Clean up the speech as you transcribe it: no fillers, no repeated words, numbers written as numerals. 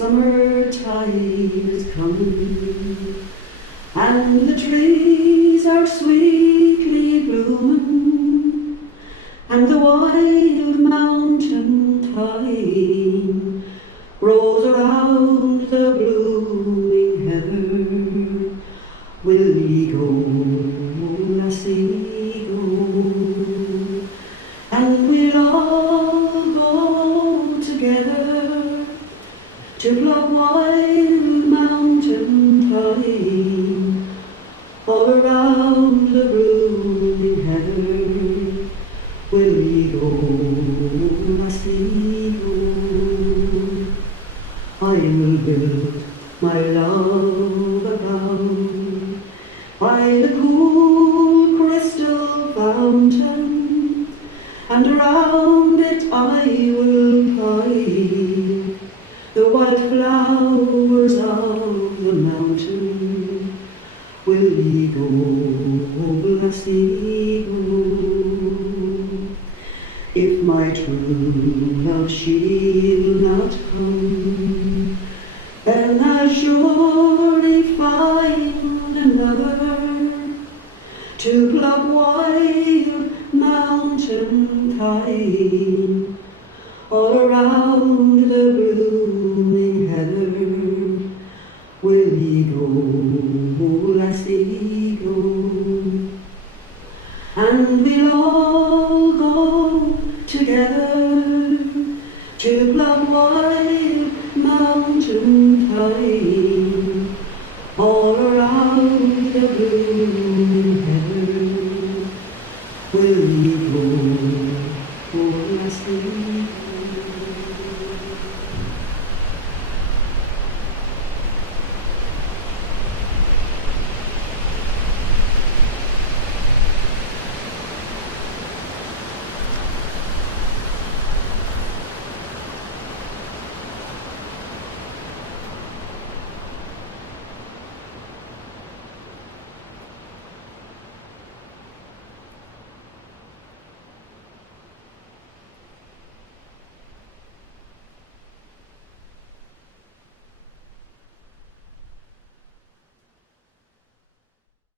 summertide is coming, and the trees are sweetly blooming, and the wild mountain pine grows around the blooming heather. Will ye go, lassie, go? And we'll all go together to pluck wild mountain thyme all around the blooming heather. Will ye go, lassie, go? I will build my love a bound by the cool crystal fountain, and around it I will pile the wild flowers of the mountain. Will ye go, lassie, go? If my true love she'll not come, then I'll surely find another to pluck wild mountain thyme all around the blooming heather. Will ye go, lassie, go? And we'll all go together to pluck wild mountain thyme